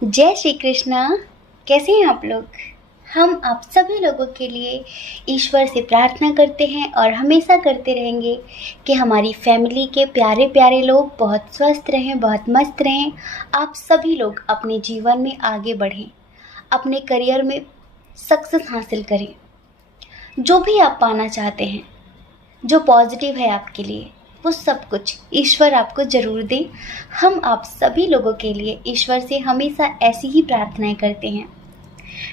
जय श्री कृष्णा। कैसे हैं आप लोग? हम आप सभी लोगों के लिए ईश्वर से प्रार्थना करते हैं और हमेशा करते रहेंगे कि हमारी फैमिली के प्यारे प्यारे लोग बहुत स्वस्थ रहें, बहुत मस्त रहें। आप सभी लोग अपने जीवन में आगे बढ़ें, अपने करियर में सक्सेस हासिल करें। जो भी आप पाना चाहते हैं, जो पॉजिटिव है आपके लिए, वो सब कुछ ईश्वर आपको ज़रूर दे। हम आप सभी लोगों के लिए ईश्वर से हमेशा ऐसी ही प्रार्थनाएं करते हैं।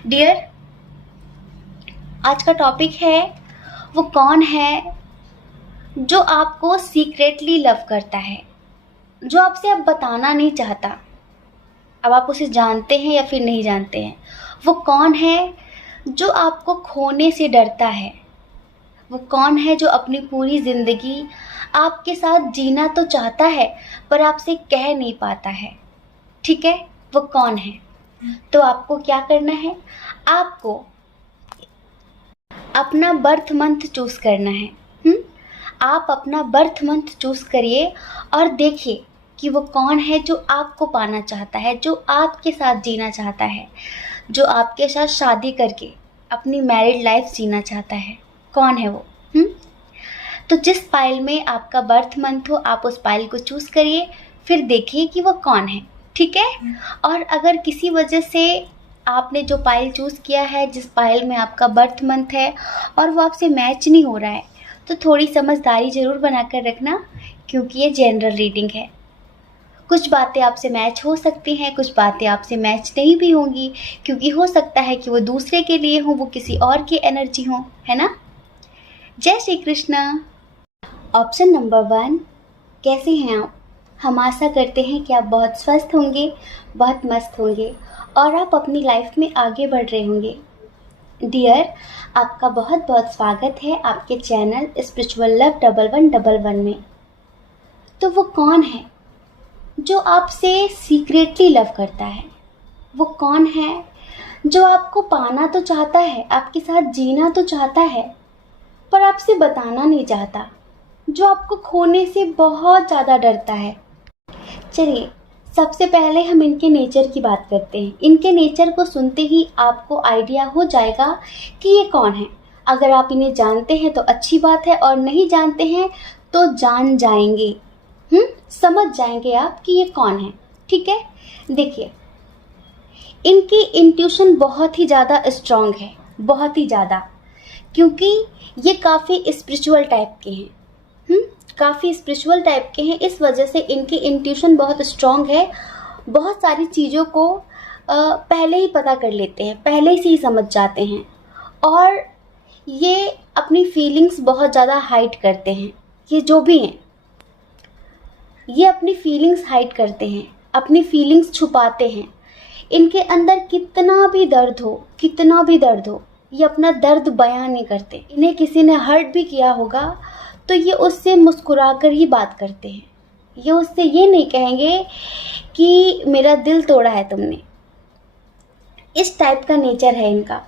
डियर, आज का टॉपिक है, वो कौन है जो आपको सीक्रेटली लव करता है, जो आपसे अब बताना नहीं चाहता। अब आप उसे जानते हैं या फिर नहीं जानते हैं। वो कौन है जो आपको खोने से डरता है। वो कौन है जो अपनी पूरी ज़िंदगी आपके साथ जीना तो चाहता है पर आपसे कह नहीं पाता है। ठीक है, वो कौन है? तो आपको क्या करना है? आपको अपना बर्थ मंथ चूज करना है। आप अपना बर्थ मंथ चूज करिए और देखिए कि वो कौन है जो आपको पाना चाहता है, जो आपके साथ जीना चाहता है, जो आपके साथ शादी करके अपनी मैरिड लाइफ जीना चाहता है। कौन है वो? तो जिस पाइल में आपका बर्थ मंथ हो, आप उस पाइल को चूज करिए, फिर देखिए कि वो कौन है। ठीक है? और अगर किसी वजह से आपने जो पाइल चूज किया है, जिस पाइल में आपका बर्थ मंथ है और वो आपसे मैच नहीं हो रहा है, तो थोड़ी समझदारी ज़रूर बनाकर रखना, क्योंकि ये जनरल रीडिंग है। कुछ बातें आपसे मैच हो सकती हैं, कुछ बातें आपसे मैच नहीं भी होंगी, क्योंकि हो सकता है कि वो दूसरे के लिए हो, वो किसी और की एनर्जी हो, है ना? जय श्री कृष्णा। ऑप्शन नंबर 1, कैसे हैं आप? हम आशा करते हैं कि आप बहुत स्वस्थ होंगे, बहुत मस्त होंगे और आप अपनी लाइफ में आगे बढ़ रहे होंगे। डियर, आपका बहुत बहुत स्वागत है आपके चैनल स्पिरिचुअल लव 1111 में। तो वो कौन है जो आपसे सीक्रेटली लव करता है? वो कौन है जो आपको पाना तो चाहता है, आपके साथ जीना तो चाहता है, पर आपसे बताना नहीं चाहता, जो आपको खोने से बहुत ज़्यादा डरता है? चलिए, सबसे पहले हम इनके नेचर की बात करते हैं। इनके नेचर को सुनते ही आपको आइडिया हो जाएगा कि ये कौन है। अगर आप इन्हें जानते हैं तो अच्छी बात है, और नहीं जानते हैं तो जान जाएंगे। समझ जाएंगे आप कि ये कौन है। ठीक है? देखिए, इनकी इंट्यूशन बहुत ही ज़्यादा स्ट्रांग है, बहुत ही ज़्यादा, क्योंकि ये काफ़ी स्पिरिचुअल टाइप के हैं। काफ़ी स्पिरिचुअल टाइप के हैं, इस वजह से इनकी इंट्यूशन बहुत स्ट्रांग है। बहुत सारी चीज़ों को पहले ही पता कर लेते हैं, पहले से ही समझ जाते हैं, और ये अपनी फीलिंग्स बहुत ज़्यादा हाइड करते हैं। ये जो भी हैं, ये अपनी फीलिंग्स हाइड करते हैं, अपनी फीलिंग्स छुपाते हैं। इनके अंदर कितना भी दर्द हो, कितना भी दर्द हो, ये अपना दर्द बयां नहीं करते। इन्हें किसी ने हर्ट भी किया होगा तो ये उससे मुस्कुराकर ही बात करते हैं। ये उससे ये नहीं कहेंगे कि मेरा दिल तोड़ा है तुमने। इस टाइप का नेचर है इनका।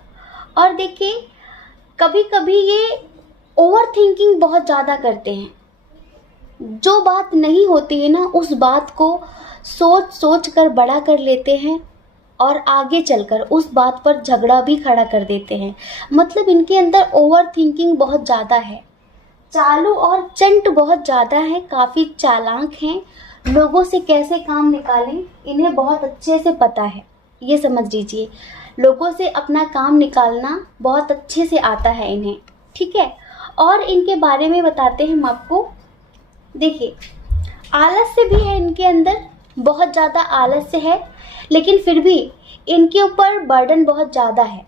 और देखिए, कभी कभी ये ओवर थिंकिंग बहुत ज़्यादा करते हैं। जो बात नहीं होती है ना, उस बात को सोच सोच कर बड़ा कर लेते हैं और आगे चलकर उस बात पर झगड़ा भी खड़ा कर देते हैं। मतलब इनके अंदर ओवर थिंकिंग बहुत ज़्यादा है, चालू और चंट बहुत ज़्यादा है, काफ़ी चालाक हैं। लोगों से कैसे काम निकालें इन्हें बहुत अच्छे से पता है, ये समझ लीजिए। लोगों से अपना काम निकालना बहुत अच्छे से आता है इन्हें। ठीक है? और इनके बारे में बताते हैं हम आपको। देखिए, आलस्य भी है इनके अंदर, बहुत ज़्यादा आलस्य है, लेकिन फिर भी इनके ऊपर बर्डन बहुत ज़्यादा है।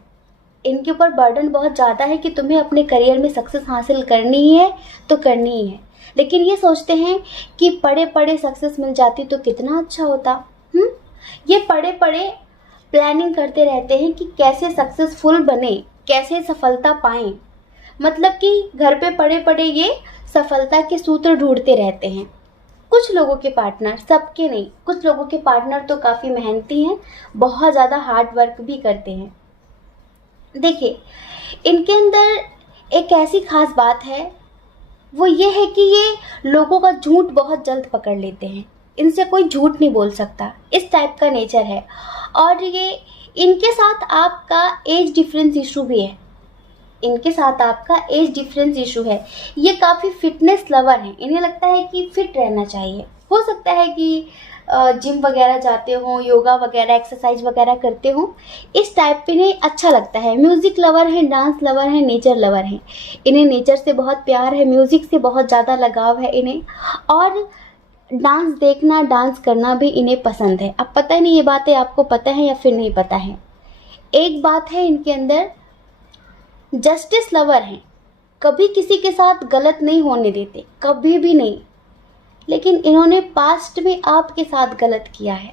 इनके ऊपर बर्डन बहुत ज़्यादा है कि तुम्हें अपने करियर में सक्सेस हासिल करनी ही है तो करनी ही है। लेकिन ये सोचते हैं कि पढ़े पढ़े सक्सेस मिल जाती तो कितना अच्छा होता। ये पढ़े पढ़े प्लानिंग करते रहते हैं कि कैसे सक्सेसफुल बने, कैसे सफलता पाएं। मतलब कि घर पे पड़े पड़े ये सफलता के सूत्र ढूंढते रहते हैं। कुछ लोगों के पार्टनर, सबके नहीं, कुछ लोगों के पार्टनर तो काफ़ी मेहनती हैं, बहुत ज़्यादा हार्ड वर्क भी करते हैं। देखिए, इनके अंदर एक ऐसी खास बात है, वो ये है कि ये लोगों का झूठ बहुत जल्द पकड़ लेते हैं। इनसे कोई झूठ नहीं बोल सकता, इस टाइप का नेचर है। और ये इनके साथ आपका एज डिफरेंस इशू भी है, इनके साथ आपका एज डिफरेंस इशू है। ये काफ़ी फिटनेस लवर हैं, इन्हें लगता है कि फिट रहना चाहिए। हो सकता है कि जिम वगैरह जाते हो, योगा वगैरह, एक्सरसाइज वगैरह करते हो, इस टाइप पे इन्हें अच्छा लगता है। म्यूज़िक लवर हैं, डांस लवर हैं, नेचर लवर हैं। इन्हें नेचर से बहुत प्यार है, म्यूज़िक से बहुत ज़्यादा लगाव है इन्हें, और डांस देखना, डांस करना भी इन्हें पसंद है। अब पता नहीं ये बातें आपको पता है या फिर नहीं पता है। एक बात है इनके अंदर, जस्टिस लवर हैं, कभी किसी के साथ गलत नहीं होने देते, कभी भी नहीं। लेकिन इन्होंने पास्ट में आपके साथ गलत किया है।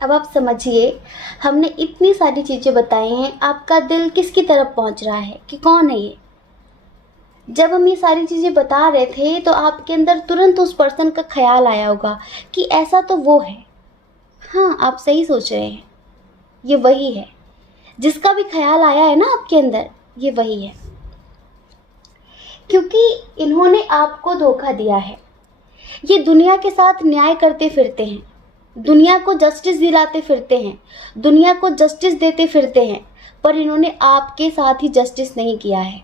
अब आप समझिए, हमने इतनी सारी चीज़ें बताई हैं, आपका दिल किसकी तरफ पहुंच रहा है कि कौन है ये। जब हम ये सारी चीज़ें बता रहे थे तो आपके अंदर तुरंत उस पर्सन का ख्याल आया होगा कि ऐसा तो वो है। हाँ, आप सही सोच रहे हैं, ये वही है। जिसका भी ख्याल आया है ना आपके अंदर, ये वही है। क्योंकि इन्होंने आपको धोखा दिया है। ये दुनिया के साथ न्याय करते फिरते हैं, दुनिया को जस्टिस दिलाते फिरते हैं, दुनिया को जस्टिस देते फिरते हैं, पर इन्होंने आपके साथ ही जस्टिस नहीं किया है।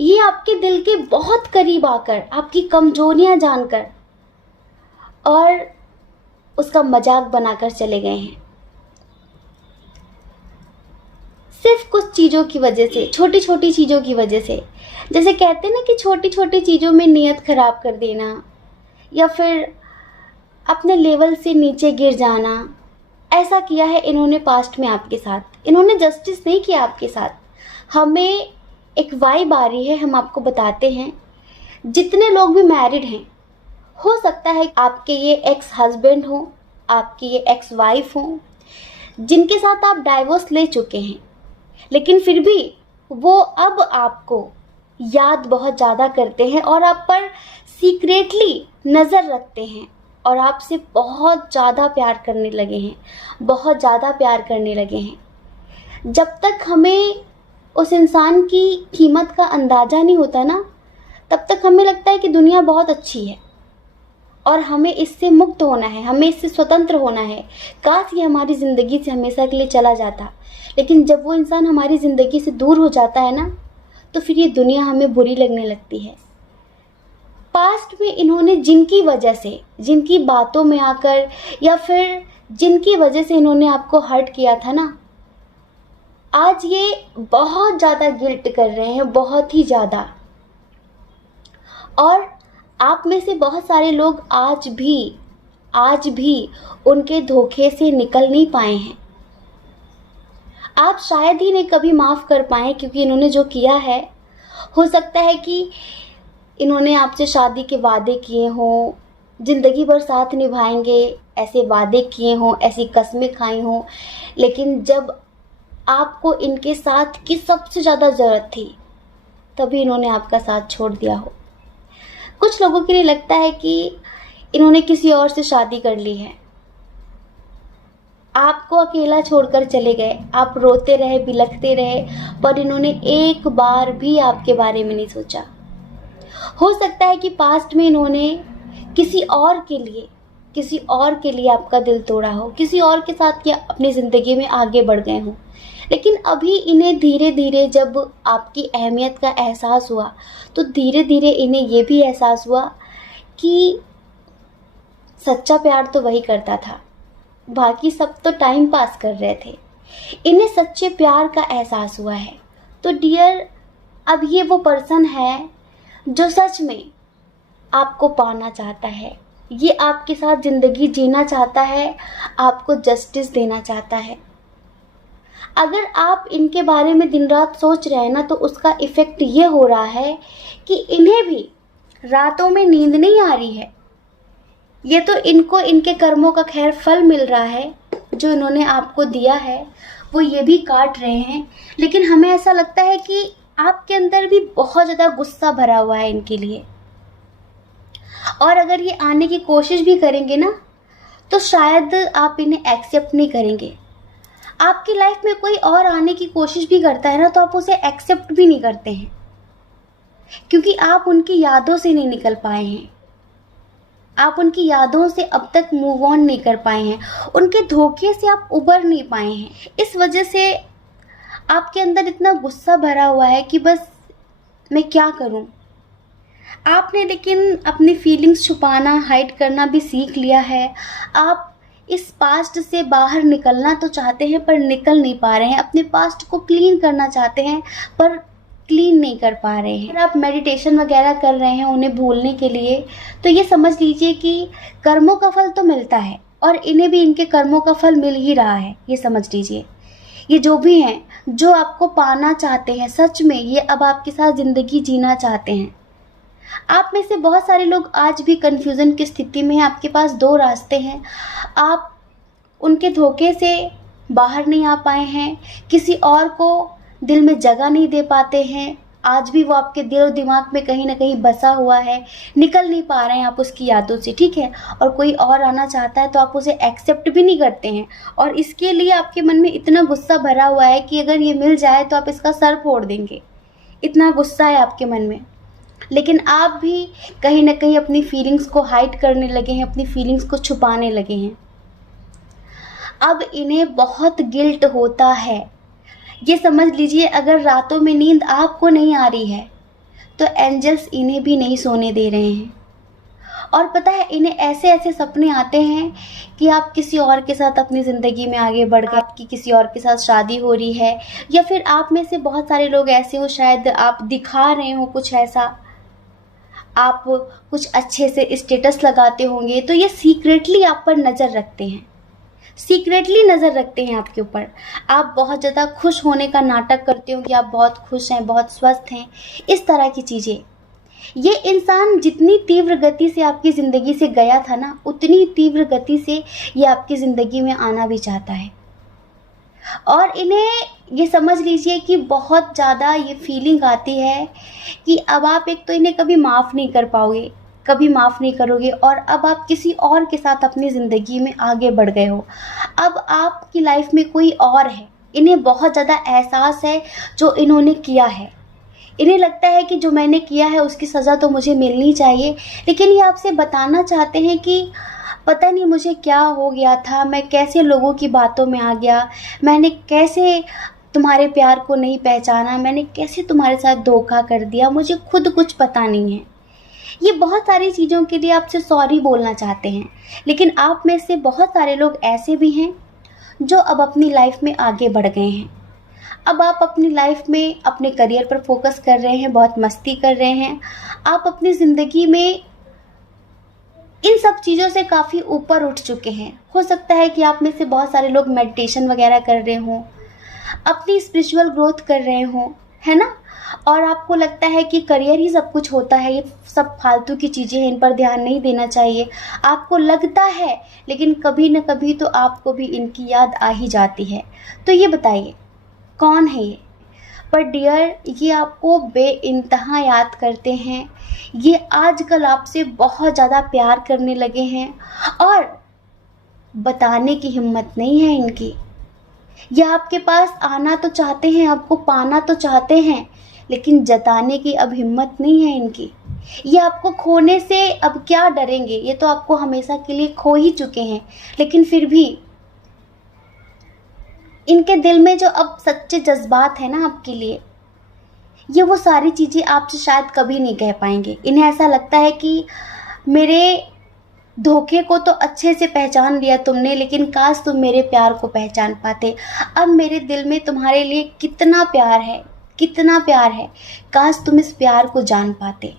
ये आपके दिल के बहुत करीब आकर, आपकी कमजोरियां जानकर और उसका मजाक बनाकर चले गए हैं। सिर्फ कुछ चीज़ों की वजह से, छोटी छोटी चीज़ों की वजह से। जैसे कहते हैं ना कि छोटी छोटी चीज़ों में नियत खराब कर देना, या फिर अपने लेवल से नीचे गिर जाना, ऐसा किया है इन्होंने पास्ट में आपके साथ। इन्होंने जस्टिस नहीं किया आपके साथ। हमें एक वाइब आ रही है, हम आपको बताते हैं। जितने लोग भी मैरिड हैं, हो सकता है आपके ये एक्स हस्बैंड हो, आपकी ये एक्स वाइफ हो, जिनके साथ आप डाइवोर्स ले चुके हैं, लेकिन फिर भी वो अब आपको याद बहुत ज़्यादा करते हैं और आप पर सीक्रेटली नज़र रखते हैं और आपसे बहुत ज़्यादा प्यार करने लगे हैं, बहुत ज़्यादा प्यार करने लगे हैं। जब तक हमें उस इंसान की कीमत का अंदाज़ा नहीं होता ना, तब तक हमें लगता है कि दुनिया बहुत अच्छी है और हमें इससे मुक्त होना है, हमें इससे स्वतंत्र होना है। काश ये हमारी ज़िंदगी से हमेशा के लिए चला जाता। लेकिन जब वो इंसान हमारी ज़िंदगी से दूर हो जाता है ना, तो फिर ये दुनिया हमें बुरी लगने लगती है। पास्ट में इन्होंने जिनकी वजह से, जिनकी बातों में आकर, या फिर जिनकी वजह से इन्होंने आपको हर्ट किया था ना, आज ये बहुत ज़्यादा गिल्ट कर रहे हैं, बहुत ही ज़्यादा। और आप में से बहुत सारे लोग आज भी उनके धोखे से निकल नहीं पाए हैं। आप शायद ही नहीं कभी माफ़ कर पाए, क्योंकि इन्होंने जो किया है, हो सकता है कि इन्होंने आपसे शादी के वादे किए हों, ज़िंदगी भर साथ निभाएंगे ऐसे वादे किए हों, ऐसी कस्में खाई हों, लेकिन जब आपको इनके साथ की सबसे ज़्यादा ज़रूरत थी, तभी इन्होंने आपका साथ छोड़ दिया हो। कुछ लोगों के लिए लगता है कि इन्होंने किसी और से शादी कर ली है, आपको अकेला छोड़कर चले गए, आप रोते रहे, बिलखते रहे, पर इन्होंने एक बार भी आपके बारे में नहीं सोचा। हो सकता है कि पास्ट में इन्होंने किसी और के लिए आपका दिल तोड़ा हो, किसी और के साथ या अपनी ज़िंदगी में आगे बढ़ गए हों, लेकिन अभी इन्हें धीरे धीरे जब आपकी अहमियत का एहसास हुआ, तो धीरे धीरे इन्हें ये भी एहसास हुआ कि सच्चा प्यार तो वही करता था, बाकी सब तो टाइम पास कर रहे थे। इन्हें सच्चे प्यार का एहसास हुआ है। तो डियर, अब ये वो पर्सन है जो सच में आपको पाना चाहता है, ये आपके साथ ज़िंदगी जीना चाहता है, आपको जस्टिस देना चाहता है। अगर आप इनके बारे में दिन रात सोच रहे हैं ना, तो उसका इफ़ेक्ट ये हो रहा है कि इन्हें भी रातों में नींद नहीं आ रही है। ये तो इनको इनके कर्मों का खैर फल मिल रहा है, जो इन्होंने आपको दिया है वो ये भी काट रहे हैं। लेकिन हमें ऐसा लगता है कि आपके अंदर भी बहुत ज़्यादा गुस्सा भरा हुआ है इनके लिए, और अगर ये आने की कोशिश भी करेंगे ना, तो शायद आप इन्हें एक्सेप्ट नहीं करेंगे। आपकी लाइफ में कोई और आने की कोशिश भी करता है ना, तो आप उसे एक्सेप्ट भी नहीं करते हैं। क्योंकि आप उनकी यादों से नहीं निकल पाए हैं, आप उनकी यादों से अब तक मूव ऑन नहीं कर पाए हैं, उनके धोखे से आप उबर नहीं पाए हैं। इस वजह से आपके अंदर इतना गुस्सा भरा हुआ है कि बस मैं क्या करूं। आपने लेकिन अपनी फीलिंग्स छुपाना, हाइड करना भी सीख लिया है। आप इस पास्ट से बाहर निकलना तो चाहते हैं पर निकल नहीं पा रहे हैं, अपने पास्ट को क्लीन करना चाहते हैं पर क्लीन नहीं कर पा रहे हैं। अगर आप मेडिटेशन वगैरह कर रहे हैं उन्हें भूलने के लिए, तो ये समझ लीजिए कि कर्मों का फल तो मिलता है और इन्हें भी इनके कर्मों का फल मिल ही रहा है। ये समझ लीजिए, ये जो भी हैं, जो आपको पाना चाहते हैं, सच में ये अब आपके साथ ज़िंदगी जीना चाहते हैं। आप में से बहुत सारे लोग आज भी कन्फ्यूज़न की स्थिति में हैं। आपके पास दो रास्ते हैं, आप उनके धोखे से बाहर नहीं आ पाए हैं, किसी और को दिल में जगह नहीं दे पाते हैं, आज भी वो आपके दिल और दिमाग में कहीं ना कहीं बसा हुआ है, निकल नहीं पा रहे हैं आप उसकी यादों से, ठीक है। और कोई और आना चाहता है तो आप उसे एक्सेप्ट भी नहीं करते हैं, और इसके लिए आपके मन में इतना गुस्सा भरा हुआ है कि अगर ये मिल जाए तो आप इसका सर फोड़ देंगे, इतना गुस्सा है आपके मन में। लेकिन आप भी कहीं ना कहीं अपनी फीलिंग्स को हाइड करने लगे हैं, अपनी फीलिंग्स को छुपाने लगे हैं। अब इन्हें बहुत गिल्ट होता है। ये समझ लीजिए, अगर रातों में नींद आपको नहीं आ रही है तो एंजल्स इन्हें भी नहीं सोने दे रहे हैं। और पता है, इन्हें ऐसे ऐसे सपने आते हैं कि आप किसी और के साथ अपनी ज़िंदगी में आगे बढ़ गए, आपकी किसी और के साथ शादी हो रही है, या फिर आप में से बहुत सारे लोग ऐसे हो, शायद आप दिखा रहे हो कुछ ऐसा, आप कुछ अच्छे से स्टेटस लगाते होंगे, तो ये सीक्रेटली आप पर नज़र रखते हैं, सीक्रेटली नज़र रखते हैं आपके ऊपर। आप बहुत ज़्यादा खुश होने का नाटक करते हो कि आप बहुत खुश हैं, बहुत स्वस्थ हैं, इस तरह की चीज़ें। ये इंसान जितनी तीव्र गति से आपकी ज़िंदगी से गया था ना, उतनी तीव्र गति से ये आपकी ज़िंदगी में आना भी चाहता है। और इन्हें ये समझ लीजिए कि बहुत ज़्यादा ये फीलिंग आती है कि अब आप एक तो इन्हें कभी माफ़ नहीं कर पाओगे, कभी माफ़ नहीं करोगे, और अब आप किसी और के साथ अपनी ज़िंदगी में आगे बढ़ गए हो। अब आपकी लाइफ में कोई और है। इन्हें बहुत ज़्यादा एहसास है जो इन्होंने किया है। इन्हें लगता है कि जो मैंने किया है उसकी सज़ा तो मुझे मिलनी चाहिए, लेकिन ये आपसे बताना चाहते हैं कि पता नहीं मुझे क्या हो गया था, मैं कैसे लोगों की बातों में आ गया, मैंने कैसे तुम्हारे प्यार को नहीं पहचाना, मैंने कैसे तुम्हारे साथ धोखा कर दिया, मुझे खुद कुछ पता नहीं है। ये बहुत सारी चीज़ों के लिए आपसे सॉरी बोलना चाहते हैं। लेकिन आप में से बहुत सारे लोग ऐसे भी हैं जो अब अपनी लाइफ में आगे बढ़ गए हैं। अब आप अपनी लाइफ में अपने करियर पर फोकस कर रहे हैं, बहुत मस्ती कर रहे हैं। आप अपनी ज़िंदगी में इन सब चीज़ों से काफ़ी ऊपर उठ चुके हैं। हो सकता है कि आप में से बहुत सारे लोग मेडिटेशन वगैरह कर रहे हों, अपनी स्पिरिचुअल ग्रोथ कर रहे हों, है ना। और आपको लगता है कि करियर ही सब कुछ होता है, ये सब फालतू की चीज़ें हैं, इन पर ध्यान नहीं देना चाहिए, आपको लगता है। लेकिन कभी न कभी तो आपको भी इनकी याद आ ही जाती है। तो ये बताइए कौन है ये? पर डियर, ये आपको बेइंतहा याद करते हैं, ये आजकल आपसे बहुत ज़्यादा प्यार करने लगे हैं, और बताने की हिम्मत नहीं है इनकी। ये आपके पास आना तो चाहते हैं, आपको पाना तो चाहते हैं, लेकिन जताने की अब हिम्मत नहीं है इनकी। ये आपको खोने से अब क्या डरेंगे, ये तो आपको हमेशा के लिए खो ही चुके हैं। लेकिन फिर भी इनके दिल में जो अब सच्चे जज्बात हैं ना आपके लिए, ये वो सारी चीज़ें आपसे शायद कभी नहीं कह पाएंगे। इन्हें ऐसा लगता है कि मेरे धोखे को तो अच्छे से पहचान लिया तुमने, लेकिन काश तुम मेरे प्यार को पहचान पाते। अब मेरे दिल में तुम्हारे लिए कितना प्यार है, कितना प्यार है, काश तुम इस प्यार को जान पाते।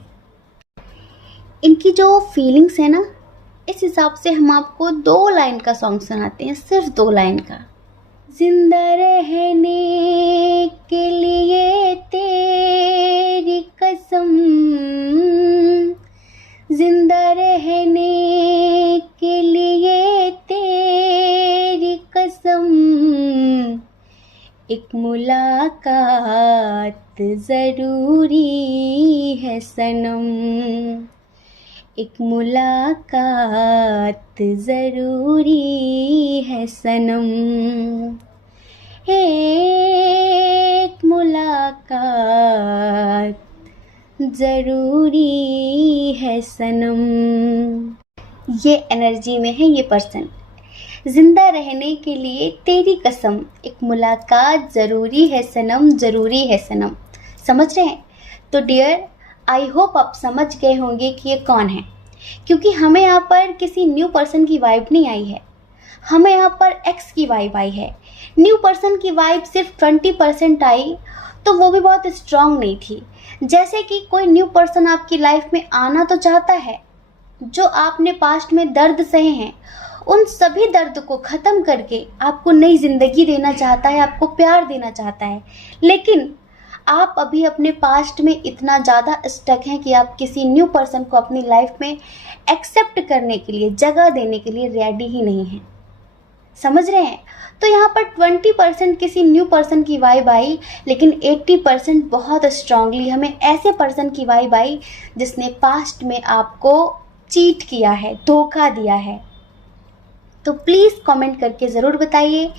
इनकी जो फीलिंग्स है ना, इस हिसाब से हम आपको 2 लाइन का सॉन्ग सुनाते हैं, सिर्फ 2 लाइन का। जिंदा रहने के लिए तेरी कसम, जिंदा रहने के लिए तेरी कसम, एक मुलाकात ज़रूरी है सनम, एक मुलाकात ज़रूरी है सनम, एक मुलाकात ज़रूरी है सनम। ये एनर्जी में है ये पर्सन। जिंदा रहने के लिए तेरी कसम, एक मुलाकात ज़रूरी है सनम, ज़रूरी है सनम। समझ रहे हैं? तो डियर, आई होप आप समझ गए होंगे कि ये कौन है, क्योंकि हमें यहाँ पर किसी न्यू पर्सन की वाइब नहीं आई है, हमें यहाँ पर एक्स की वाइब आई है। न्यू पर्सन की वाइब सिर्फ 20% आई, तो वो भी बहुत स्ट्रांग नहीं थी। जैसे कि कोई न्यू पर्सन आपकी लाइफ में आना तो चाहता है, जो आपने पास्ट में दर्द सहे हैं उन सभी दर्द को ख़त्म करके आपको नई ज़िंदगी देना चाहता है, आपको प्यार देना चाहता है। लेकिन आप अभी अपने पास्ट में इतना ज़्यादा स्टक हैं कि आप किसी न्यू पर्सन को अपनी लाइफ में एक्सेप्ट करने के लिए, जगह देने के लिए रेडी ही नहीं हैं। समझ रहे हैं? तो यहाँ पर 20% किसी न्यू पर्सन की वाइब आई, लेकिन 80% बहुत स्ट्रांगली हमें ऐसे पर्सन की वाइब आई जिसने पास्ट में आपको चीट किया है, धोखा दिया है। तो प्लीज़ कमेंट करके ज़रूर बताइए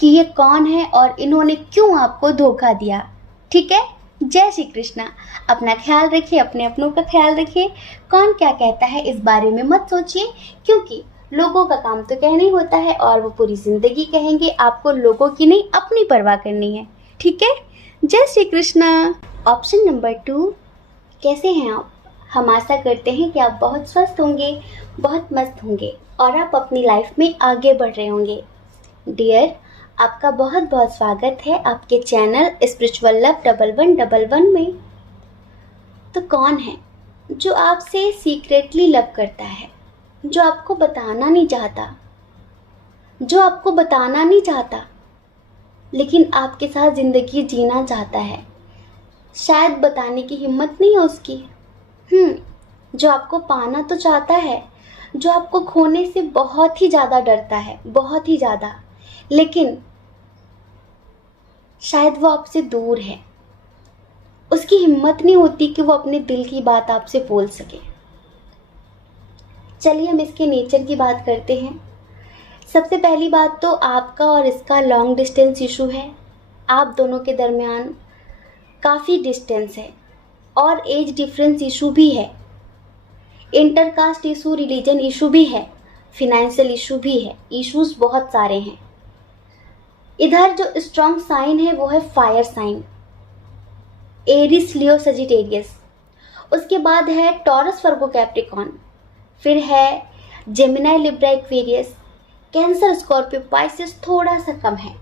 कि ये कौन है और इन्होंने क्यों आपको धोखा दिया। ठीक है? जय श्री कृष्णा। अपना ख्याल रखिए, अपने अपनों का ख्याल रखिए। कौन क्या कहता है इस बारे में मत सोचिए, क्योंकि लोगों का काम तो कहना ही होता है और वो पूरी ज़िंदगी कहेंगे। आपको लोगों की नहीं, अपनी परवाह करनी है। ठीक है? जय श्री कृष्णा। ऑप्शन नंबर 2, कैसे हैं आप? हम आशा करते हैं कि आप बहुत स्वस्थ होंगे, बहुत मस्त होंगे और आप अपनी लाइफ में आगे बढ़ रहे होंगे। डियर, आपका बहुत बहुत स्वागत है आपके चैनल स्पिरिचुअल लव 1111 में। तो कौन है जो आपसे सीक्रेटली लव करता है, जो आपको बताना नहीं चाहता, जो आपको बताना नहीं चाहता लेकिन आपके साथ ज़िंदगी जीना चाहता है, शायद बताने की हिम्मत नहीं है उसकी। जो आपको पाना तो चाहता है, जो आपको खोने से बहुत ही ज़्यादा डरता है, बहुत ही ज़्यादा, लेकिन शायद वो आपसे दूर है। उसकी हिम्मत नहीं होती कि वो अपने दिल की बात आपसे बोल सके। चलिए हम इसके नेचर की बात करते हैं। सबसे पहली बात तो आपका और इसका लॉन्ग डिस्टेंस इशू है। आप दोनों के दरमियान काफ़ी डिस्टेंस है और एज डिफरेंस इशू भी है, इंटरकास्ट इशू, रिलीजन इशू भी है, फिनेंशियल इशू भी है। इश्यूज बहुत सारे हैं। इधर जो स्ट्रॉन्ग साइन है वो है फायर साइन, एरिस, लियो, सजिटेरियस। उसके बाद है टॉरस, वर्गो, कैप्रिकॉन। फिर है Gemini, Libra, Aquarius. Cancer, Scorpio, Pisces थोड़ा सा कम है।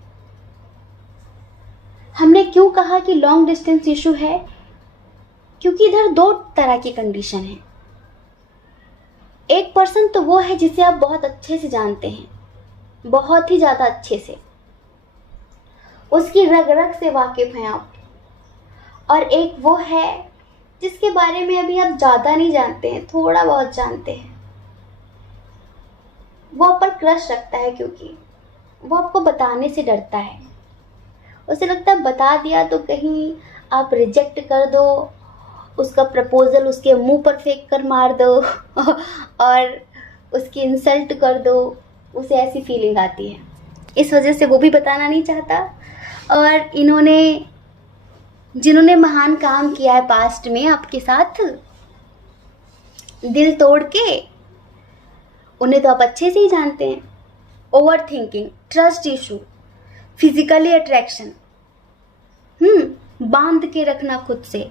हमने क्यों कहा कि लॉन्ग डिस्टेंस इशू है? क्योंकि इधर 2 तरह की कंडीशन है। एक पर्सन तो वो है जिसे आप बहुत अच्छे से जानते हैं, बहुत ही ज़्यादा अच्छे से, उसकी रग रग से वाकिफ हैं आप। और एक वो है जिसके बारे में अभी आप ज़्यादा नहीं जानते हैं, थोड़ा बहुत जानते हैं। वो आप पर क्रश रखता है क्योंकि वो आपको बताने से डरता है। उसे लगता है बता दिया तो कहीं आप रिजेक्ट कर दो, उसका प्रपोजल उसके मुंह पर फेंक कर मार दो और उसकी इंसल्ट कर दो। उसे ऐसी फीलिंग आती है, इस वजह से वो भी बताना नहीं चाहता। और जिन्होंने महान काम किया है पास्ट में आपके साथ, दिल तोड़ के, उन्हें तो आप अच्छे से ही जानते हैं। Over thinking, trust issue, physically attraction, बांध के रखना खुद से,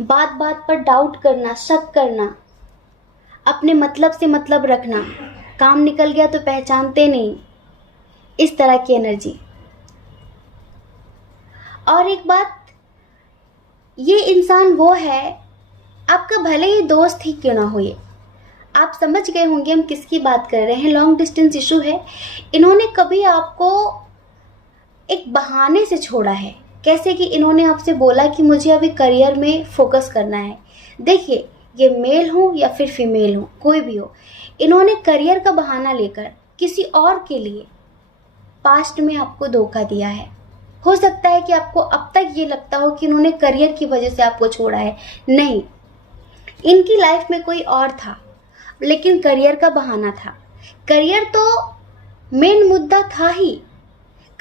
बात बात पर डाउट करना, शक करना, अपने मतलब से मतलब रखना, काम निकल गया तो पहचानते नहीं, इस तरह की एनर्जी। और एक बात, ये इंसान वो है, आपका भले ही दोस्त ही क्यों ना हो, ये आप समझ गए होंगे हम किसकी बात कर रहे हैं। लॉन्ग डिस्टेंस इशू है। इन्होंने कभी आपको एक बहाने से छोड़ा है। कैसे कि इन्होंने आपसे बोला कि मुझे अभी करियर में फोकस करना है। देखिए, ये मेल हो या फिर फीमेल हो, कोई भी हो, इन्होंने करियर का बहाना लेकर किसी और के लिए पास्ट में आपको धोखा दिया है। हो सकता है कि आपको अब तक ये लगता हो कि इन्होंने करियर की वजह से आपको छोड़ा है। नहीं, इनकी लाइफ में कोई और था, लेकिन करियर का बहाना था। करियर तो मेन मुद्दा था ही।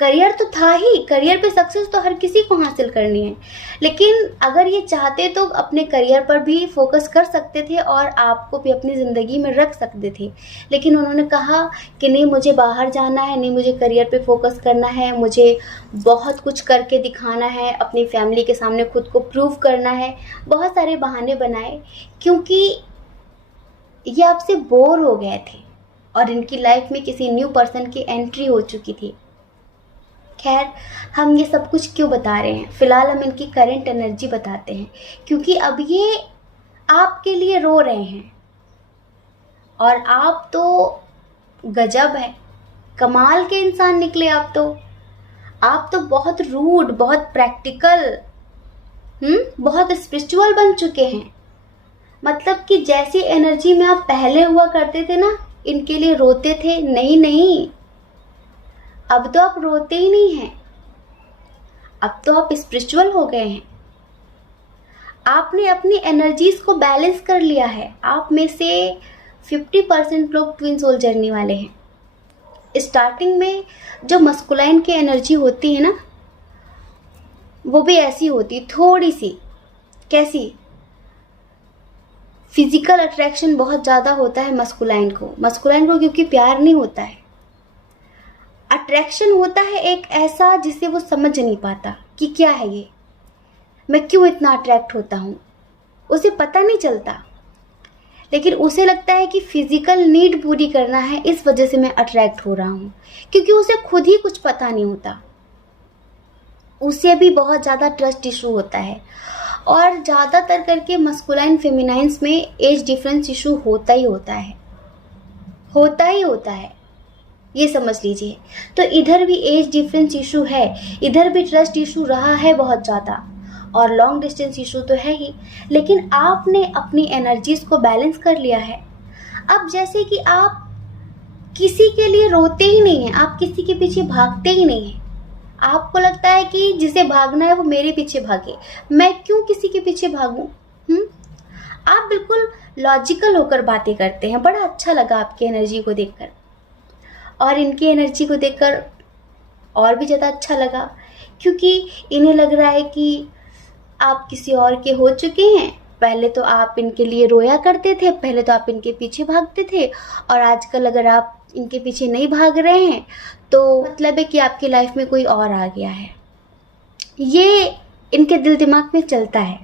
करियर तो था ही, करियर पे सक्सेस तो हर किसी को हासिल करनी है, लेकिन अगर ये चाहते तो अपने करियर पर भी फोकस कर सकते थे और आपको भी अपनी ज़िंदगी में रख सकते थे। लेकिन उन्होंने कहा कि नहीं, मुझे बाहर जाना है, नहीं मुझे करियर पे फोकस करना है, मुझे बहुत कुछ करके दिखाना है, अपनी फैमिली के सामने खुद को प्रूव करना है। बहुत सारे बहाने बनाए क्योंकि ये आपसे बोर हो गए थे और इनकी लाइफ में किसी न्यू पर्सन की एंट्री हो चुकी थी। खैर, हम ये सब कुछ क्यों बता रहे हैं? फ़िलहाल हम इनकी करंट एनर्जी बताते हैं, क्योंकि अब ये आपके लिए रो रहे हैं और आप तो गजब है, कमाल के इंसान निकले आप तो बहुत रूड, बहुत प्रैक्टिकल, बहुत स्पिरिचुअल बन चुके हैं। मतलब कि जैसी एनर्जी में आप पहले हुआ करते थे ना, इनके लिए रोते थे, नहीं, अब तो आप रोते ही नहीं हैं, अब तो आप स्पिरिचुअल हो गए हैं। आपने अपनी एनर्जीज को बैलेंस कर लिया है। आप में से 50% लोग ट्विन सोल जर्नी वाले हैं। स्टार्टिंग में जो मस्कुलाइन की एनर्जी होती है ना, वो भी ऐसी होती, थोड़ी सी, कैसी, फिजिकल अट्रैक्शन बहुत ज़्यादा होता है मस्कुलाइन को क्योंकि प्यार नहीं होता है, अट्रैक्शन होता है एक ऐसा जिसे वो समझ नहीं पाता कि क्या है ये, मैं क्यों इतना अट्रैक्ट होता हूँ, उसे पता नहीं चलता। लेकिन उसे लगता है कि फिजिकल नीड पूरी करना है, इस वजह से मैं अट्रैक्ट हो रहा हूँ, क्योंकि उसे खुद ही कुछ पता नहीं होता। उसे भी बहुत ज़्यादा ट्रस्ट इशू होता है और ज़्यादातर करके मस्कुलाइन फेमिनाइन्स में एज डिफरेंस इशू होता ही होता है, ये समझ लीजिए। तो इधर भी एज डिफरेंस इशू है, इधर भी ट्रस्ट इशू रहा है बहुत ज़्यादा, और लॉन्ग डिस्टेंस इशू तो है ही। लेकिन आपने अपनी एनर्जीज को बैलेंस कर लिया है। अब जैसे कि आप किसी के लिए रोते ही नहीं हैं, आप किसी के पीछे भागते ही नहीं हैं। आपको लगता है कि जिसे भागना है वो मेरे पीछे भागे, मैं क्यों किसी के पीछे भागूं? आप बिल्कुल लॉजिकल होकर बातें करते हैं। बड़ा अच्छा लगा आपकी एनर्जी को देखकर, और इनकी एनर्जी को देखकर और भी ज़्यादा अच्छा लगा, क्योंकि इन्हें लग रहा है कि आप किसी और के हो चुके हैं। पहले तो आप इनके लिए रोया करते थे, पहले तो आप इनके पीछे भागते थे, और आजकल अगर आप इनके पीछे नहीं भाग रहे हैं तो मतलब है कि आपकी लाइफ में कोई और आ गया है। ये इनके दिल दिमाग में चलता है,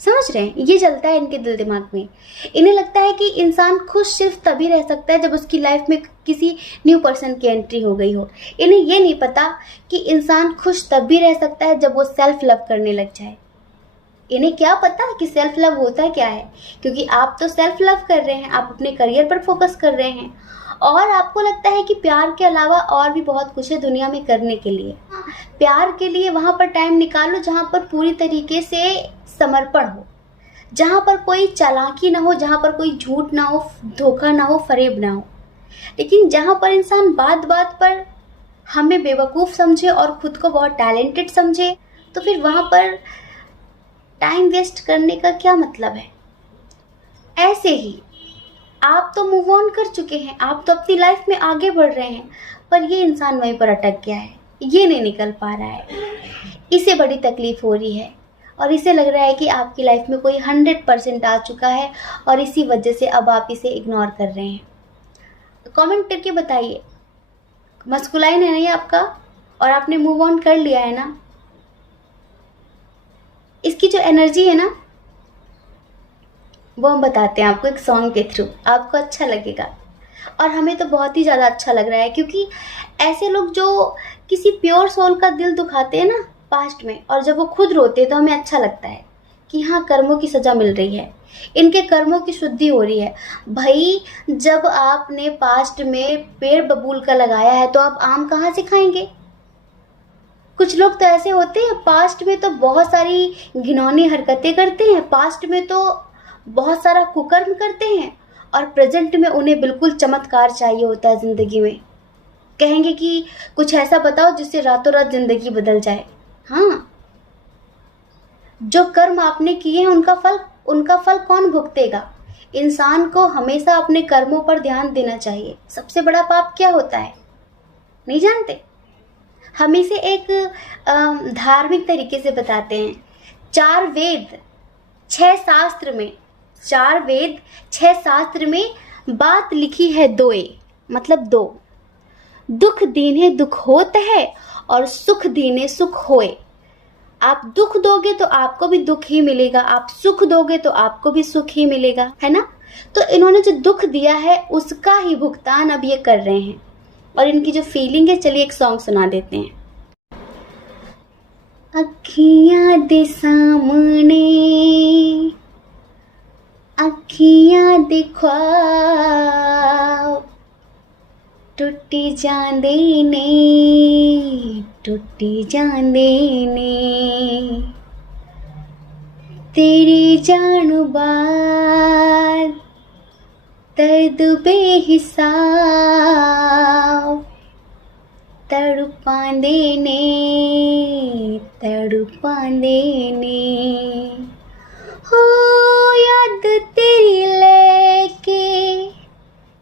समझ रहे हैं? ये चलता है इनके दिल दिमाग में। इन्हें लगता है कि इंसान खुश सिर्फ तभी रह सकता है जब उसकी लाइफ में किसी न्यू पर्सन की एंट्री हो गई हो। इन्हें ये नहीं पता कि इंसान खुश तब भी रह सकता है जब वो सेल्फ लव करने लग जाए। इन्हें क्या पता कि सेल्फ लव होता क्या है, क्योंकि आप तो सेल्फ लव कर रहे हैं, आप अपने करियर पर फोकस कर रहे हैं, और आपको लगता है कि प्यार के अलावा और भी बहुत कुछ है दुनिया में करने के लिए। प्यार के लिए वहाँ पर टाइम निकालो जहाँ पर पूरी तरीके से समर्पण हो, जहाँ पर कोई चालाकी ना हो, जहाँ पर कोई झूठ ना हो, धोखा ना हो, फरेब ना हो। लेकिन जहाँ पर इंसान बात बात पर हमें बेवकूफ़ समझे और खुद को बहुत टैलेंटेड समझे, तो फिर वहाँ पर टाइम वेस्ट करने का क्या मतलब है? ऐसे ही आप तो मूव ऑन कर चुके हैं, आप तो अपनी लाइफ में आगे बढ़ रहे हैं, पर ये इंसान वहीं पर अटक गया है, ये नहीं निकल पा रहा है, इसे बड़ी तकलीफ हो रही है, और इसे लग रहा है कि आपकी लाइफ में कोई 100% आ चुका है और इसी वजह से अब आप इसे इग्नोर कर रहे हैं। कमेंट करके बताइए, मस्कुलाइन है ना ये आपका, और आपने मूव ऑन कर लिया है ना? इसकी जो एनर्जी है ना, वो हम बताते हैं आपको एक सॉन्ग के थ्रू, आपको अच्छा लगेगा। और हमें तो बहुत ही ज़्यादा अच्छा लग रहा है, क्योंकि ऐसे लोग जो किसी प्योर सोल का दिल दुखाते हैं ना पास्ट में, और जब वो खुद रोते हैं तो हमें अच्छा लगता है कि हाँ, कर्मों की सज़ा मिल रही है, इनके कर्मों की शुद्धि हो रही है। भाई, जब आपने पास्ट में पेड़ बबूल का लगाया है तो आप आम कहाँ से खाएंगे? कुछ लोग तो ऐसे होते हैं, पास्ट में तो बहुत सारी घिनौनी हरकतें करते हैं, पास्ट में तो बहुत सारा कुकर्म करते हैं, और प्रेजेंट में उन्हें बिल्कुल चमत्कार चाहिए होता है ज़िंदगी में। कहेंगे कि कुछ ऐसा बताओ जिससे रातों रात ज़िंदगी बदल जाए। हाँ, जो कर्म आपने किए हैं उनका फल कौन भुगतेगा? इंसान को हमेशा अपने कर्मों पर ध्यान देना चाहिए। सबसे बड़ा पाप क्या होता है, नहीं जानते? हम इसे एक धार्मिक तरीके से बताते हैं। 4 वेद 6 शास्त्र में, 4 वेद 6 शास्त्र में बात लिखी है दोए, मतलब दो। दुख दीन्हे दुख होत है और सुख दीन्हे सुख होए। आप दुख दोगे तो आपको भी दुख ही मिलेगा, आप सुख दोगे तो आपको भी सुख ही मिलेगा, है ना। तो इन्होंने जो दुख दिया है उसका ही भुगतान अब ये कर रहे हैं, और इनकी जो फीलिंग है, चलिए एक सॉन्ग सुना देते हैं। अखियां दे सामने, अखियां दे ख्वाब टुटी जांदे ने, टुटी जांदे ने। तेरी जान बाद दर्द बेहिसाब तड़पांदे ने, तड़पांदे ने। हो याद तेरी लेके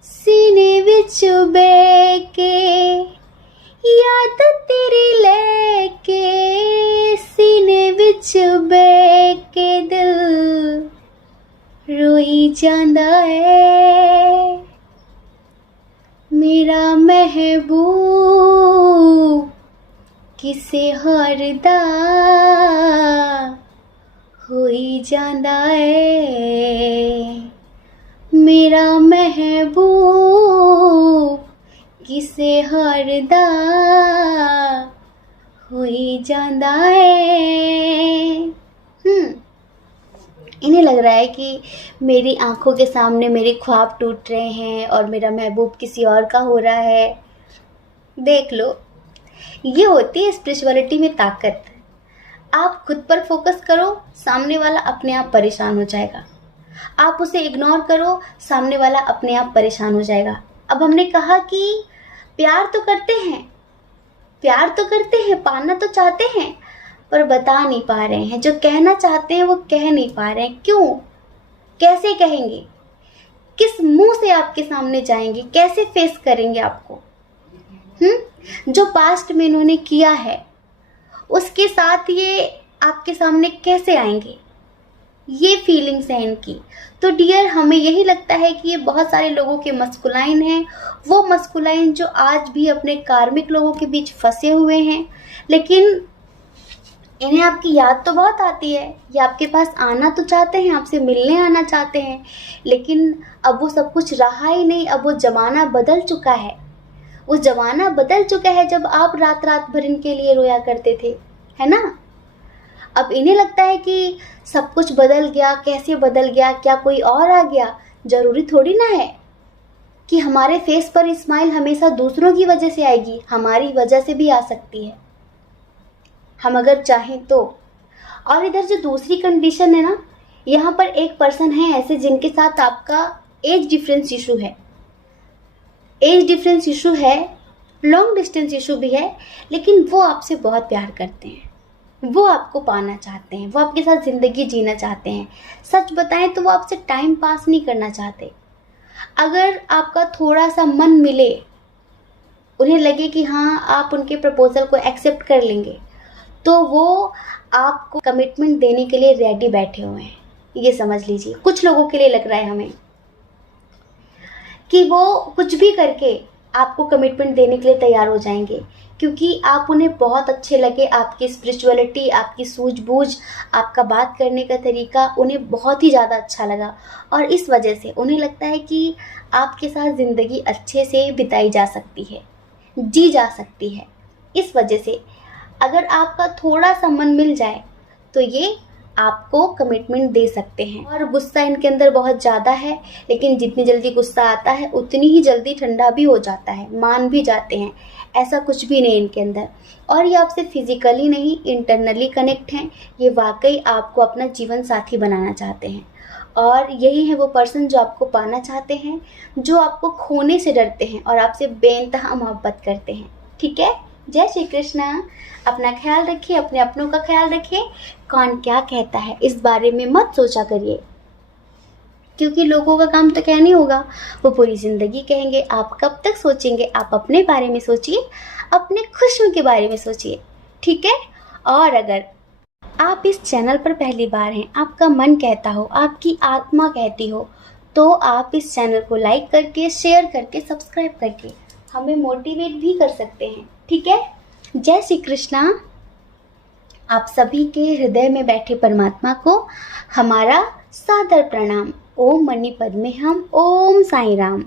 सीने विच बेके, याद तेरी लेके सीने विच बेके दिल रोई जांदा है। मेरा महबूब किसे होर दा होई जांदा है। मेरा महबूब किसे होर दा होई जांदा है। इन्हें लग रहा है कि मेरी आंखों के सामने मेरे ख्वाब टूट रहे हैं और मेरा महबूब किसी और का हो रहा है। देख लो, ये होती है स्पिरिचुअलिटी में ताकत। आप खुद पर फोकस करो, सामने वाला अपने आप परेशान हो जाएगा। आप उसे इग्नोर करो, सामने वाला अपने आप परेशान हो जाएगा। अब हमने कहा कि प्यार तो करते हैं, प्यार तो करते हैं, पाना तो चाहते हैं, पर बता नहीं पा रहे हैं। जो कहना चाहते हैं वो कह नहीं पा रहे हैं। क्यों? कैसे कहेंगे? किस मुंह से आपके सामने जाएंगे? कैसे फेस करेंगे आपको? जो पास्ट में इन्होंने किया है उसके साथ ये आपके सामने कैसे आएंगे? ये फीलिंग्स हैं इनकी। तो डियर, हमें यही लगता है कि ये बहुत सारे लोगों के मस्कुलाइन हैं, वो मस्कुलाइन जो आज भी अपने कार्मिक लोगों के बीच फंसे हुए हैं। लेकिन इन्हें आपकी याद तो बहुत आती है, ये आपके पास आना तो चाहते हैं, आपसे मिलने आना चाहते हैं, लेकिन अब वो सब कुछ रहा ही नहीं। अब वो ज़माना बदल चुका है। वो ज़माना बदल चुका है जब आप रात रात भर इनके लिए रोया करते थे, है ना। अब इन्हें लगता है कि सब कुछ बदल गया। कैसे बदल गया? क्या कोई और आ गया? ज़रूरी थोड़ी ना है कि हमारे फेस पर स्माइल हमेशा दूसरों की वजह से आएगी, हमारी वजह से भी आ सकती है, हम अगर चाहें तो। और इधर जो दूसरी कंडीशन है ना, यहाँ पर एक पर्सन है ऐसे जिनके साथ आपका एज डिफरेंस इशू है। एज डिफरेंस इशू है, लॉन्ग डिस्टेंस इशू भी है, लेकिन वो आपसे बहुत प्यार करते हैं, वो आपको पाना चाहते हैं, वो आपके साथ ज़िंदगी जीना चाहते हैं। सच बताएं तो वो आपसे टाइम पास नहीं करना चाहते। अगर आपका थोड़ा सा मन मिले, उन्हें लगे कि हाँ आप उनके प्रपोजल को एक्सेप्ट कर लेंगे, तो वो आपको कमिटमेंट देने के लिए रेडी बैठे हुए हैं। ये समझ लीजिए, कुछ लोगों के लिए लग रहा है हमें कि वो कुछ भी करके आपको कमिटमेंट देने के लिए तैयार हो जाएंगे, क्योंकि आप उन्हें बहुत अच्छे लगे। आपकी स्पिरिचुअलिटी, आपकी सूझबूझ, आपका बात करने का तरीका उन्हें बहुत ही ज़्यादा अच्छा लगा, और इस वजह से उन्हें लगता है कि आपके साथ ज़िंदगी अच्छे से बिताई जा सकती है, जी जा सकती है। इस वजह से अगर आपका थोड़ा सा मन मिल जाए तो ये आपको कमिटमेंट दे सकते हैं। और गुस्सा इनके अंदर बहुत ज़्यादा है, लेकिन जितनी जल्दी गुस्सा आता है उतनी ही जल्दी ठंडा भी हो जाता है, मान भी जाते हैं। ऐसा कुछ भी नहीं इनके अंदर। और ये आपसे फिजिकली नहीं, इंटरनली कनेक्ट हैं। ये वाकई आपको अपना जीवन साथी बनाना चाहते हैं, और यही है वो पर्सन जो आपको पाना चाहते हैं, जो आपको खोने से डरते हैं और आपसे बेइंतहा मोहब्बत करते हैं। ठीक है, जय श्री कृष्णा। अपना ख्याल रखिए, अपने अपनों का ख्याल रखिए। कौन क्या कहता है इस बारे में मत सोचा करिए। क्योंकि लोगों का काम तो कहना ही होगा, वो पूरी ज़िंदगी कहेंगे। आप कब तक सोचेंगे? आप अपने बारे में सोचिए, अपने खुशियों के बारे में सोचिए, ठीक है? और अगर आप इस चैनल पर पहली बार हैं, आपका मन कहता हो, आपकी आत्मा कहती हो, तो आप इस चैनल को लाइक करके, शेयर करके, सब्सक्राइब करके हमें मोटिवेट भी कर सकते हैं, ठीक है? जय श्री कृष्णा। आप सभी के हृदय में बैठे परमात्मा को हमारा सादर प्रणाम। ओम मणि पद्मे हम, ओम साईं राम।